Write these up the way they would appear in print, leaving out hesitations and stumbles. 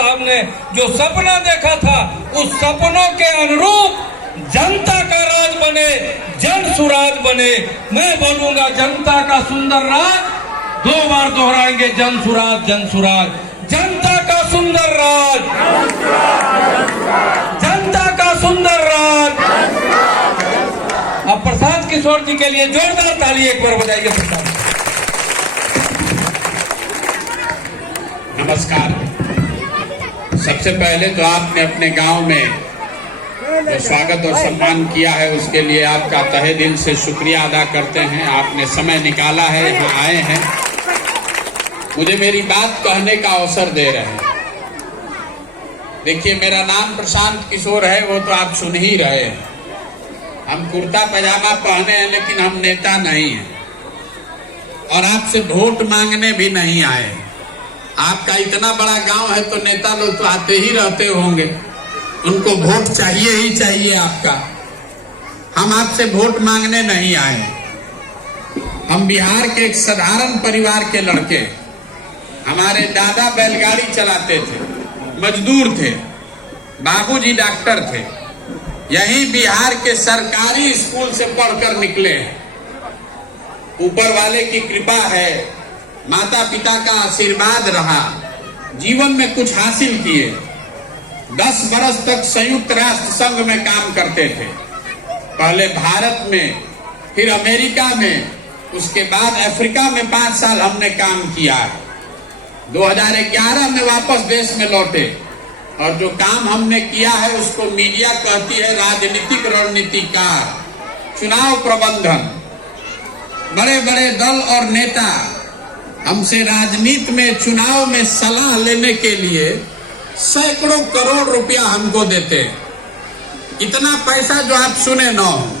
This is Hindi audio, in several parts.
साहब ने जो सपना देखा था, उस सपनों के अनुरूप जनता का राज बने, जन सुराज बने। मैं बोलूंगा जनता का सुंदर राज, 2 बार दोहराएंगे, जन सुराज, जन सुराज, जनता का सुंदर राज, जनता का सुंदर राज। अब प्रशांत किशोर जी के लिए जोरदार ताली एक बार बजाइए। प्रशांत, नमस्कार। सबसे पहले तो आपने अपने गांव में जो स्वागत और सम्मान किया है, उसके लिए आपका तहे दिल से शुक्रिया अदा करते हैं। आपने समय निकाला है, यहाँ आए हैं, मुझे मेरी बात कहने का अवसर दे रहे हैं। देखिए, मेरा नाम प्रशांत किशोर है, वो तो आप सुन ही रहे हैं। हम कुर्ता पजामा पहने हैं, लेकिन हम नेता नहीं हैं और आपसे वोट मांगने भी नहीं आए। आपका इतना बड़ा गांव है तो नेता लोग तो आते ही रहते होंगे, उनको वोट चाहिए ही चाहिए आपका। हम आपसे वोट मांगने नहीं आए। हम बिहार के एक साधारण परिवार के लड़के, हमारे दादा बैलगाड़ी चलाते थे, मजदूर थे, बाबूजी डॉक्टर थे, यही बिहार के सरकारी स्कूल से पढ़कर निकले हैं। ऊपर वाले की कृपा है, माता पिता का आशीर्वाद रहा, जीवन में कुछ हासिल किए। 10 बरस तक संयुक्त राष्ट्र संघ में काम करते थे, पहले भारत में, फिर अमेरिका में, उसके बाद अफ्रीका में 5 साल हमने काम किया। 2011 में वापस देश में लौटे और जो काम हमने किया है उसको मीडिया कहती है राजनीतिक रणनीतिकार, चुनाव प्रबंधन। बड़े बड़े दल और नेता हमसे राजनीति में, चुनाव में सलाह लेने के लिए सैकड़ों करोड़ रुपया हमको देते हैं। इतना पैसा जो आप सुने न हो।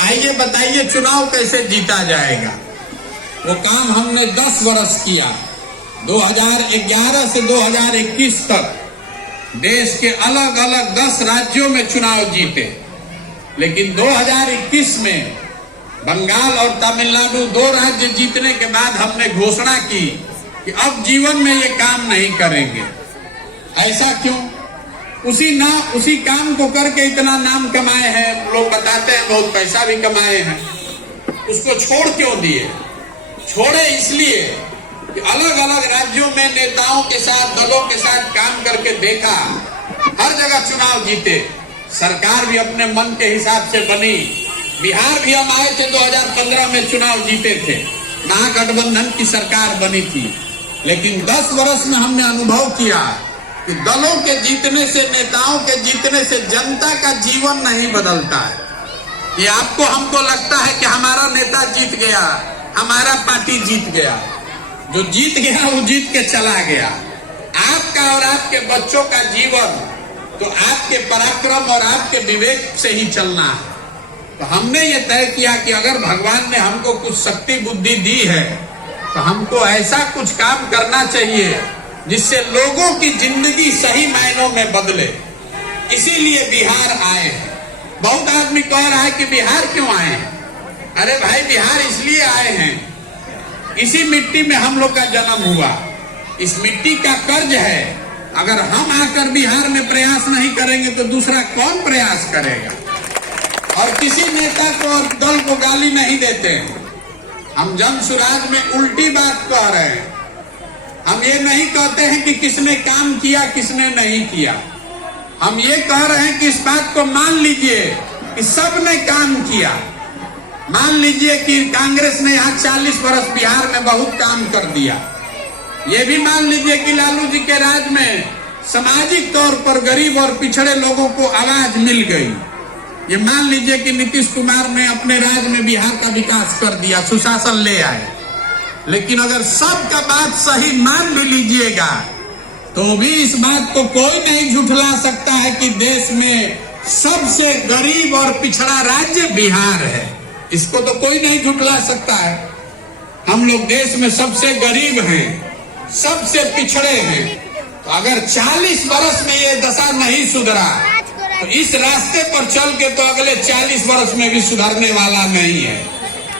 आइए बताइए चुनाव कैसे जीता जाएगा। वो काम हमने 10 वर्ष किया। 2011 से 2021 तक देश के अलग अलग 10 राज्यों में चुनाव जीते, लेकिन 2021 में बंगाल और तमिलनाडु 2 राज्य जीतने के बाद हमने घोषणा की कि अब जीवन में ये काम नहीं करेंगे। ऐसा क्यों? उसी काम को करके इतना नाम कमाए हैं, लोग बताते हैं बहुत पैसा भी कमाए हैं। उसको छोड़ क्यों दिए? छोड़े इसलिए कि अलग अलग राज्यों में नेताओं के साथ, दलों के साथ काम करके देखा, हर जगह चुनाव जीते, सरकार भी अपने मन के हिसाब से बनी। बिहार भी हम आए थे 2015 में, चुनाव जीते थे, महागठबंधन की सरकार बनी थी। लेकिन 10 वर्ष में हमने अनुभव किया कि दलों के जीतने से, नेताओं के जीतने से जनता का जीवन नहीं बदलता है। ये आपको हमको लगता है कि हमारा नेता जीत गया, हमारा पार्टी जीत गया। जो जीत गया वो जीत के चला गया। आपका और आपके बच्चों का जीवन तो आपके पराक्रम और आपके विवेक से ही चलना है। तो हमने ये तय किया कि अगर भगवान ने हमको कुछ शक्ति बुद्धि दी है तो हमको ऐसा कुछ काम करना चाहिए जिससे लोगों की जिंदगी सही मायनों में बदले। इसीलिए बिहार आए हैं। बहुत आदमी कह रहा है कि बिहार क्यों आए हैं? अरे भाई, बिहार इसलिए आए हैं, इसी मिट्टी में हम लोग का जन्म हुआ, इस मिट्टी का कर्ज है। अगर हम आकर बिहार में प्रयास नहीं करेंगे तो दूसरा कौन प्रयास करेगा? और किसी नेता को और दल को गाली नहीं देते हैं। हम जन सुराज में उल्टी बात कह रहे हैं। हम ये नहीं कहते हैं कि किसने काम किया, किसने नहीं किया। हम ये कह रहे हैं कि इस बात को मान लीजिए कि सबने काम किया। मान लीजिए कि कांग्रेस ने यहाँ 40 वर्ष बिहार में बहुत काम कर दिया। ये भी मान लीजिए कि लालू जी के राज में सामाजिक तौर पर गरीब और पिछड़े लोगों को आवाज मिल गई। ये मान लीजिए कि नीतीश कुमार ने अपने राज में बिहार का विकास कर दिया, सुशासन ले आए। लेकिन अगर सबका बात सही मान भी लीजिएगा तो भी इस बात को कोई नहीं झुठला सकता है कि देश में सबसे गरीब और पिछड़ा राज्य बिहार है। इसको तो कोई नहीं झुठला सकता है। हम लोग देश में सबसे गरीब हैं, सबसे पिछड़े हैं। तो अगर 40 वर्ष में ये दशा नहीं सुधरा तो इस रास्ते पर चल के तो अगले 40 वर्ष में भी सुधरने वाला नहीं है।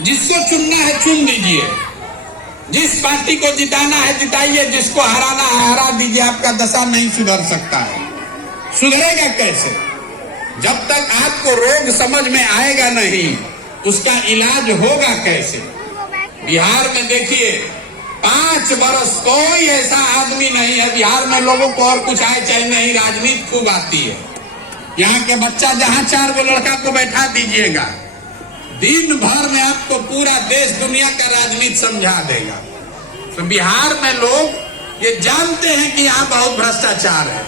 जिसको चुनना है चुन लीजिए, जिस पार्टी को जिताना है जिताइए, जिसको हराना है हरा दीजिए, आपका दशा नहीं सुधर सकता है। सुधरेगा कैसे? जब तक आपको रोग समझ में आएगा नहीं, उसका इलाज होगा कैसे? बिहार में देखिए 5 वर्ष कोई ऐसा आदमी नहीं है बिहार में, लोगों को और कुछ आए चाहे नहीं, राजनीति खूब आती है। यहाँ के बच्चा जहां 4 गो लड़का को बैठा दीजिएगा, दिन भर में आपको पूरा देश दुनिया का राजनीति समझा देगा। तो बिहार में लोग ये जानते हैं कि यहाँ बहुत भ्रष्टाचार है,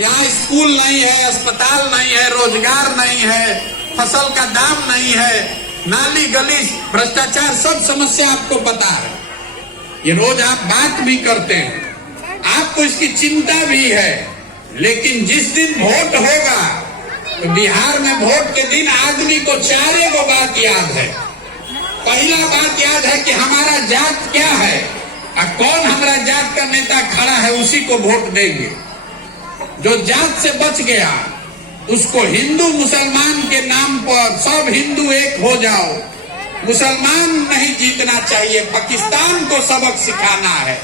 यहाँ स्कूल नहीं है, अस्पताल नहीं है, रोजगार नहीं है, फसल का दाम नहीं है, नाली गली भ्रष्टाचार, सब समस्या आपको पता है। ये रोज आप बात भी करते हैं, आपको इसकी चिंता भी है। लेकिन जिस दिन वोट होगा तो बिहार में वोट के दिन आदमी को 4 गो बात याद है। पहला बात याद है कि हमारा जात क्या है और कौन हमारा जात का नेता खड़ा है, उसी को वोट देंगे। जो जात से बच गया उसको हिंदू मुसलमान के नाम पर सब हिंदू एक हो जाओ, मुसलमान नहीं जीतना चाहिए, पाकिस्तान को सबक सिखाना है।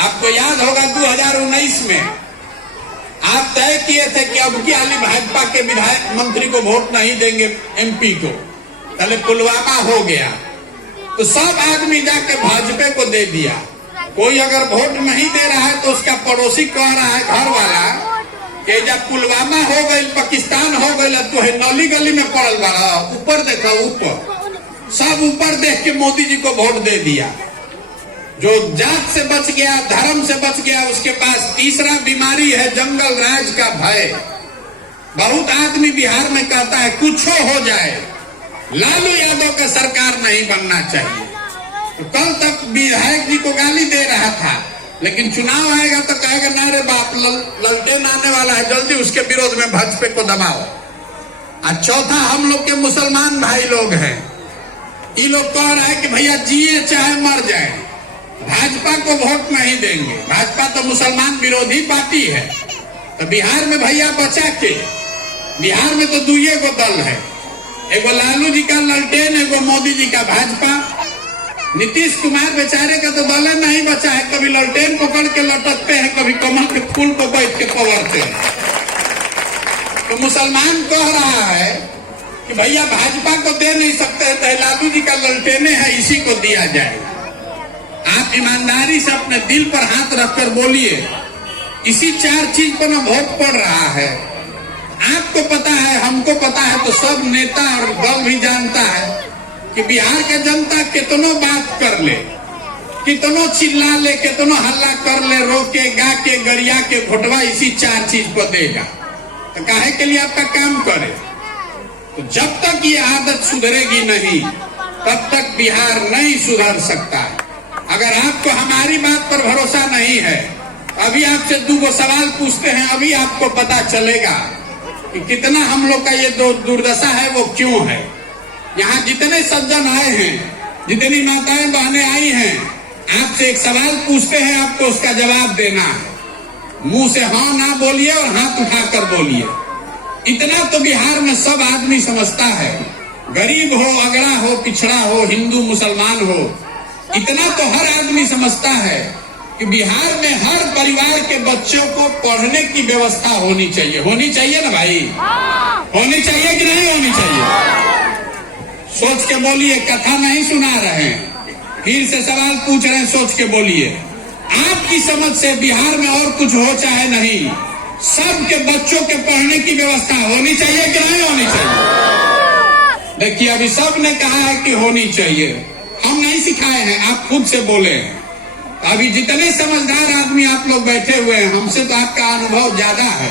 आपको याद होगा 2019 में आप तय किए थे कि अब की हाली भाजपा के विधायक मंत्री को वोट नहीं देंगे, एमपी को। पहले पुलवामा हो गया तो सब आदमी जाके भाजपा को दे दिया। कोई अगर वोट नहीं दे रहा है तो उसका पड़ोसी कह रहा है, घर वाला, कि जब पुलवामा हो गई, पाकिस्तान हो गई, तो है नली गली में पड़ल बड़ा, ऊपर देखा, ऊपर सब ऊपर देख के मोदी जी को वोट दे दिया। जो जात से बच गया, धर्म से बच गया, उसके पास तीसरा बीमारी है जंगल राज का भय। बहुत आदमी बिहार में कहता है कुछ हो जाए, लालू यादव का सरकार नहीं बनना चाहिए। तो कल तक विधायक जी को गाली दे रहा था, लेकिन चुनाव आएगा तो कहेगा ना रे बाप, ललटेन आने वाला है, जल्दी उसके विरोध में भाजपा को दबाओ। और चौथा, हम लोग के मुसलमान भाई लोग हैं, ये लोग कह रहे हैं कि भैया जिए चाहे मर जाए, भाजपा को वोट नहीं देंगे। भाजपा तो मुसलमान विरोधी पार्टी है। तो बिहार में भैया बचा के, बिहार में तो 2 गो दल है, एगो लालू जी का ललटेन, एगो मोदी जी का भाजपा। नीतीश कुमार बेचारे का तो दल नहीं बचा है, कभी ललटेन पकड़ के लटकते हैं, कभी कमल के फूल को बैठ के पकड़ते हैं। तो मुसलमान कह रहा है कि भैया भाजपा को दे नहीं सकते, तो लालू जी का ललटेने है, इसी को दिया जाए। आप ईमानदारी से अपने दिल पर हाथ रखकर बोलिए, इसी 4 चीज पर वोट पड़ रहा है। आपको पता है, हमको पता है, तो सब नेता और दल भी जानता है कि बिहार के जनता कितनो बात कर ले, कितनो चिल्ला ले, कितनो हल्ला कर ले, रोके गा के गरिया के घोटवा इसी 4 चीज को देगा। तो काहे के लिए आपका काम करे? तो जब तक ये आदत सुधरेगी नहीं, तब तक बिहार नहीं सुधर सकता है। अगर आपको हमारी बात पर भरोसा नहीं है, अभी आपसे 2 सवाल पूछते हैं, अभी आपको पता चलेगा कि कितना हम लोग का ये दुर्दशा है, वो क्यों है। यहाँ जितने सज्जन आए हैं, जितनी माताएं बहनें आई हैं, आपसे एक सवाल पूछते हैं, आपको उसका जवाब देना है। मुंह से हाँ ना बोलिए और हाथ उठाकर बोलिए। इतना तो बिहार में सब आदमी समझता है, गरीब हो, अगड़ा हो, पिछड़ा हो, हिंदू मुसलमान हो, इतना तो हर आदमी समझता है कि बिहार में हर परिवार के बच्चों को पढ़ने की व्यवस्था होनी चाहिए। होनी चाहिए ना भाई? होनी चाहिए कि नहीं होनी चाहिए? सोच के बोलिए, कथा नहीं सुना रहे हैं, फिर से सवाल पूछ रहे हैं, सोच के बोलिए। आपकी समझ से बिहार में और कुछ हो चाहे नहीं, सबके बच्चों के पढ़ने की व्यवस्था होनी चाहिए कि नहीं होनी चाहिए? देखिए, अभी सब ने कहा है कि होनी चाहिए, हम नहीं सिखाए हैं, आप खुद से बोले हैं। अभी जितने समझदार आदमी आप लोग बैठे हुए हैं, हमसे तो आपका अनुभव ज्यादा है।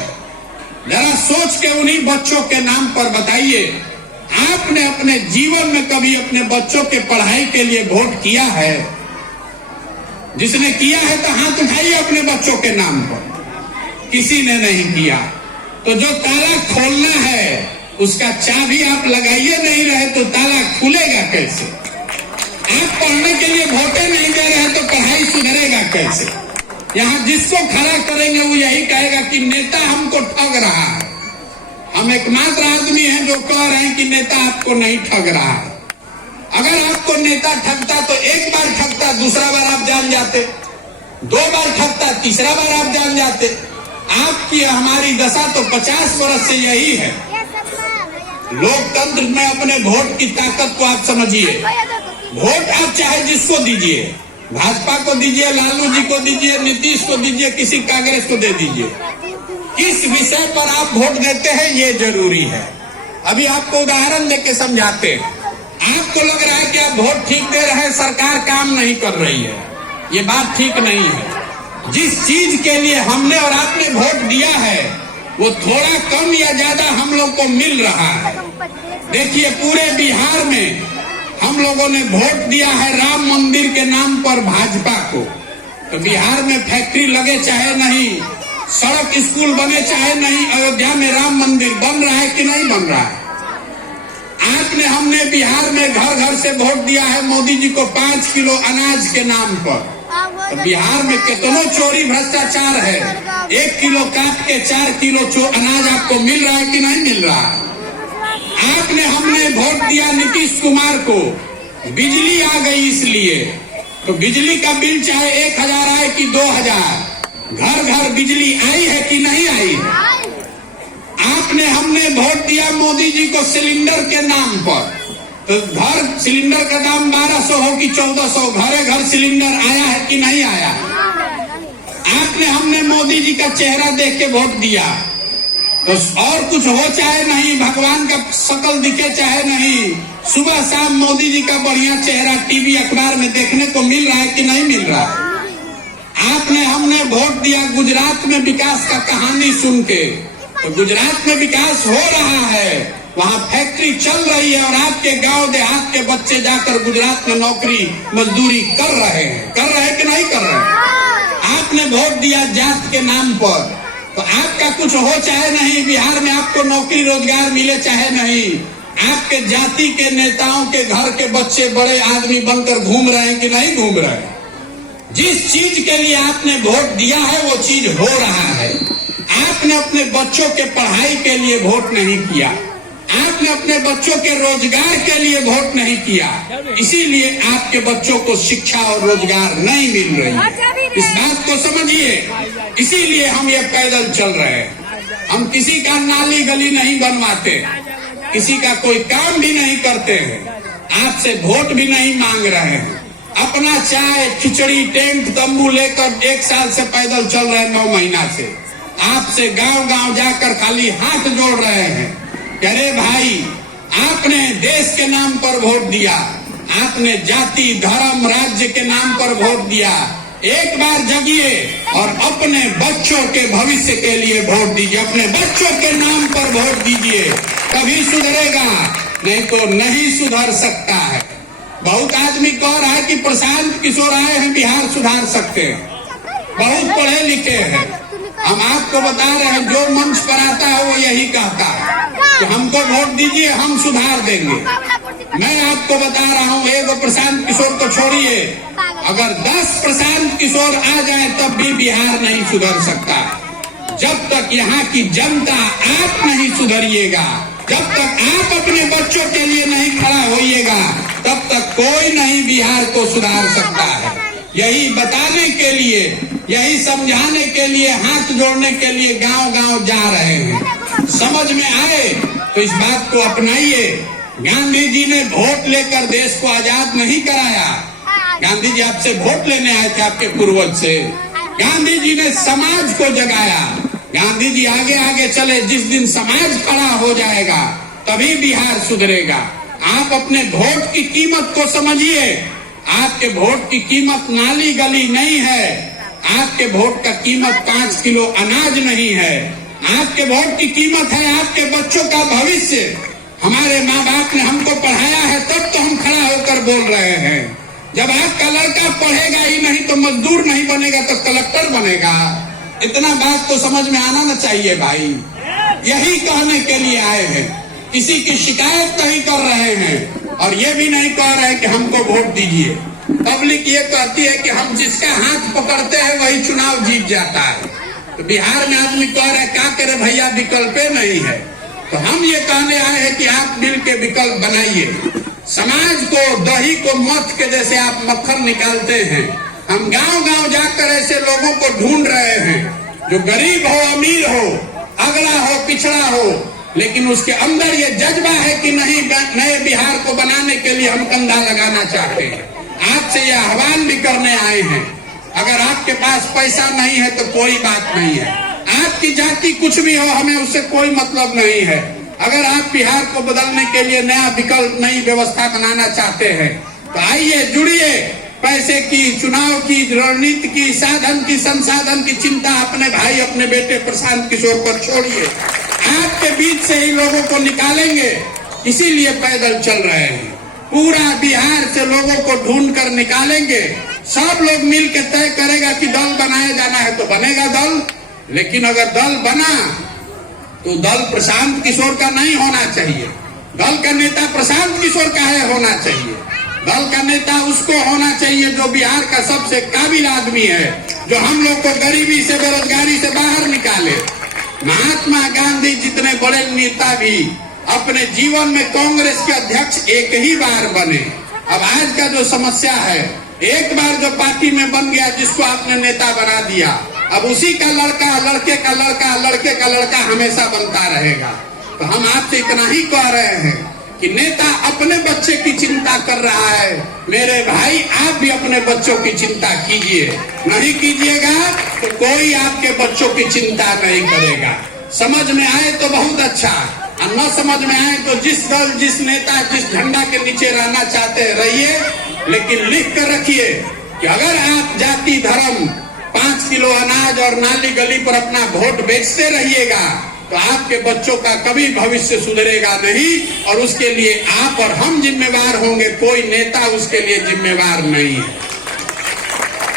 जरा सोच के उन्हीं बच्चों के नाम पर बताइए, आपने अपने जीवन में कभी अपने बच्चों के पढ़ाई के लिए वोट किया है? जिसने किया है तो हाथ उठाइए अपने बच्चों के नाम पर। किसी ने नहीं किया। तो जो ताला खोलना है उसका चाबी आप लगाइए नहीं रहे तो ताला खुलेगा कैसे? आप पढ़ने के लिए वोटें नहीं दे रहे तो पढ़ाई सुधरेगा कैसे? यहाँ जिसको खड़ा करेंगे वो यही कहेगा कि नेता हमको ठग रहा है। हम एकमात्र आदमी हैं जो कह रहे हैं कि नेता आपको नहीं ठग रहा है। अगर आपको नेता ठगता तो एक बार ठगता, दूसरा बार आप जान जाते, 2 बार ठगता, तीसरा बार आप जान जाते। आपकी हमारी दशा तो 50 वर्ष से यही है। लोकतंत्र में अपने वोट की ताकत को आप समझिए। वोट आप चाहे जिसको दीजिए, भाजपा को दीजिए, लालू जी को दीजिए, नीतीश को दीजिए, किसी कांग्रेस को दे दीजिए, किस विषय पर आप वोट देते हैं ये जरूरी है। अभी आपको उदाहरण देके समझाते हैं। आपको लग रहा है कि आप वोट ठीक दे रहे हैं, सरकार काम नहीं कर रही है, ये बात ठीक नहीं है। जिस चीज के लिए हमने और आपने वोट दिया है वो थोड़ा कम या ज्यादा हम लोग को मिल रहा है। देखिए पूरे बिहार में हम लोगों ने वोट दिया है राम मंदिर के नाम पर भाजपा को। तो बिहार में फैक्ट्री लगे चाहे नहीं, सड़क स्कूल बने चाहे नहीं, अयोध्या में राम मंदिर बन रहा है कि नहीं बन रहा है? आपने हमने बिहार में घर घर से वोट दिया है मोदी जी को 5 किलो अनाज के नाम पर। तो बिहार में कितनों चोरी भ्रष्टाचार है, 1 किलो काट के 4 किलो अनाज आपको मिल रहा है कि नहीं मिल रहा है? आपने हमने वोट दिया नीतीश कुमार को, बिजली आ गई इसलिए, तो बिजली का बिल चाहे 1000 आए कि 2000, घर घर बिजली आई है कि नहीं आई? आपने हमने वोट दिया मोदी जी को सिलेंडर के नाम पर, तो घर सिलेंडर का दाम 1200 हो कि 1400, घरे घर सिलेंडर आया है कि नहीं आया? आपने हमने मोदी जी का चेहरा देख के वोट दिया, तो और कुछ हो चाहे नहीं, भगवान का शक्ल दिखे चाहे नहीं, सुबह शाम मोदी जी का बढ़िया चेहरा टीवी अखबार में देखने को मिल रहा है कि नहीं मिल रहा है? आपने हमने वोट दिया गुजरात में विकास का कहानी सुन के, तो गुजरात में विकास हो रहा है, वहाँ फैक्ट्री चल रही है और आपके गांव देहात के बच्चे जाकर गुजरात में नौकरी मजदूरी कर रहे हैं कि नहीं कर रहे हैं? आपने वोट दिया जात के नाम पर, तो आपका कुछ हो चाहे नहीं, बिहार में आपको नौकरी रोजगार मिले चाहे नहीं, आपके जाति के नेताओं के घर के बच्चे बड़े आदमी बनकर घूम रहे हैं कि नहीं घूम रहे हैं? जिस चीज के लिए आपने वोट दिया है वो चीज हो रहा है। आपने अपने बच्चों के पढ़ाई के लिए वोट नहीं किया, आपने अपने बच्चों के रोजगार के लिए वोट नहीं किया, इसीलिए आपके बच्चों को शिक्षा और रोजगार नहीं मिल रही है। इस बात को समझिए, इसीलिए हम ये पैदल चल रहे हैं। हम किसी का नाली गली नहीं बनवाते, किसी का कोई काम भी नहीं करते हैं, आपसे वोट भी नहीं मांग रहे हैं। अपना चाय खिचड़ी टेंट तंबू लेकर 1 साल से पैदल चल रहे हैं, 9 महीना से आपसे गांव गांव जाकर खाली हाथ जोड़ रहे हैं। अरे भाई, आपने देश के नाम पर वोट दिया, आपने जाति धर्म राज्य के नाम पर वोट दिया। एक बार जगिए और अपने बच्चों के भविष्य के लिए वोट दीजिए, अपने बच्चों के नाम पर वोट दीजिए, तभी सुधरेगा, नहीं तो नहीं सुधर सकता है। बहुत आदमी कह रहा है कि प्रशांत किशोर आए हैं बिहार सुधार सकते हैं, बहुत पढ़े लिखे हैं। हम आपको बता रहे हैं, जो मंच पर आता है वो यही कहता है कि हमको वोट दीजिए, हम सुधार देंगे। मैं आपको बता रहा हूँ, एक प्रशांत किशोर को छोड़िए, अगर 10 प्रशांत किशोर आ जाए तब भी बिहार नहीं सुधर सकता। जब तक यहाँ की जनता आप नहीं सुधरिएगा, जब तक आप अपने बच्चों के लिए नहीं खड़ा होइएगा, तब तक कोई नहीं बिहार को सुधार सकता है। यही बताने के लिए, यही समझाने के लिए, हाथ जोड़ने के लिए गांव गांव जा रहे हैं। समझ में आए तो इस बात को अपनाइए। गांधी जी ने वोट लेकर देश को आजाद नहीं कराया, गांधी जी आपसे वोट लेने आए थे, आपके पूर्वज से। गांधी जी ने समाज को जगाया, गांधी जी आगे आगे चले। जिस दिन समाज खड़ा हो जाएगा तभी बिहार सुधरेगा। आप अपने वोट की कीमत को समझिए। आपके वोट की कीमत नाली गली नहीं है, आपके वोट का कीमत 5 किलो अनाज नहीं है, आपके वोट की कीमत है आपके बच्चों का भविष्य। हमारे माँ बाप ने हमको पढ़ाया है तब तो हम खड़ा होकर बोल रहे हैं। जब आपका लड़का पढ़ेगा ही नहीं तो मजदूर नहीं बनेगा तो कलेक्टर बनेगा। इतना बात तो समझ में आना ना चाहिए भाई। यही कहने के लिए आए हैं, किसी की शिकायत नहीं कर रहे हैं और ये भी नहीं कह रहे हैं कि हमको वोट दीजिए। पब्लिक ये कहती है कि हम जिसका हाथ पकड़ते हैं वही चुनाव जीत जाता है। तो बिहार में आदमी कह रहे क्या करे भैया, विकल्प नहीं है। तो हम ये कहने आए हैं कि आप मिल के विकल्प बनाइए। समाज को दही को मथ के जैसे आप मक्खन निकालते हैं, हम गांव गांव जाकर ऐसे लोगों को ढूंढ रहे हैं जो गरीब हो, अमीर हो, अगड़ा हो, पिछड़ा हो, लेकिन उसके अंदर ये जज्बा है कि नहीं, नए बिहार को बनाने के लिए हम कंधा लगाना चाहते हैं। आपसे यह आह्वान भी करने आए हैं, अगर आपके पास पैसा नहीं है तो कोई बात नहीं है, आपकी जाति कुछ भी हो, हमें उससे कोई मतलब नहीं है। अगर आप बिहार को बदलने के लिए नया विकल्प, नई व्यवस्था बनाना चाहते हैं तो आइए, जुड़िए। पैसे की, चुनाव की, रणनीति की, साधन की, संसाधन की चिंता अपने भाई, अपने बेटे प्रशांत किशोर पर छोड़िए। आपके बीच से ही लोगों को निकालेंगे, इसीलिए पैदल चल रहे हैं। पूरा बिहार से लोगों को ढूंढ कर निकालेंगे। सब लोग मिल के तय करेगा कि दल बनाया जाना है तो बनेगा दल, लेकिन अगर दल बना तो दल प्रशांत किशोर का नहीं होना चाहिए। दल का नेता प्रशांत किशोर का है होना चाहिए। दल का नेता उसको होना चाहिए जो बिहार का सबसे काबिल आदमी है, जो हम लोग को गरीबी से, बेरोजगारी से बाहर निकाले। महात्मा गांधी जितने बड़े नेता भी अपने जीवन में कांग्रेस के अध्यक्ष एक ही बार बने। अब आज का जो समस्या है, एक बार जो पार्टी में बन गया, जिसको आपने नेता बना दिया, अब उसी का लड़का, लड़के का लड़का, लड़के का लड़का हमेशा बनता रहेगा। तो हम आपसे इतना ही कह रहे हैं कि नेता अपने बच्चे की चिंता कर रहा है, मेरे भाई आप भी अपने बच्चों की चिंता कीजिए। नहीं कीजिएगा तो कोई आपके बच्चों की चिंता नहीं करेगा। समझ में आए तो बहुत अच्छा, और न समझ में आए तो जिस दल, जिस नेता, जिस झंडा के नीचे रहना चाहते हैं रहिए, लेकिन लिख कर रखिए कि अगर आप जाति, धर्म, 5 किलो अनाज और नाली गली पर अपना वोट बेचते रहिएगा तो आपके बच्चों का कभी भविष्य सुधरेगा नहीं, और उसके लिए आप और हम जिम्मेवार होंगे, कोई नेता उसके लिए जिम्मेवार नहीं है।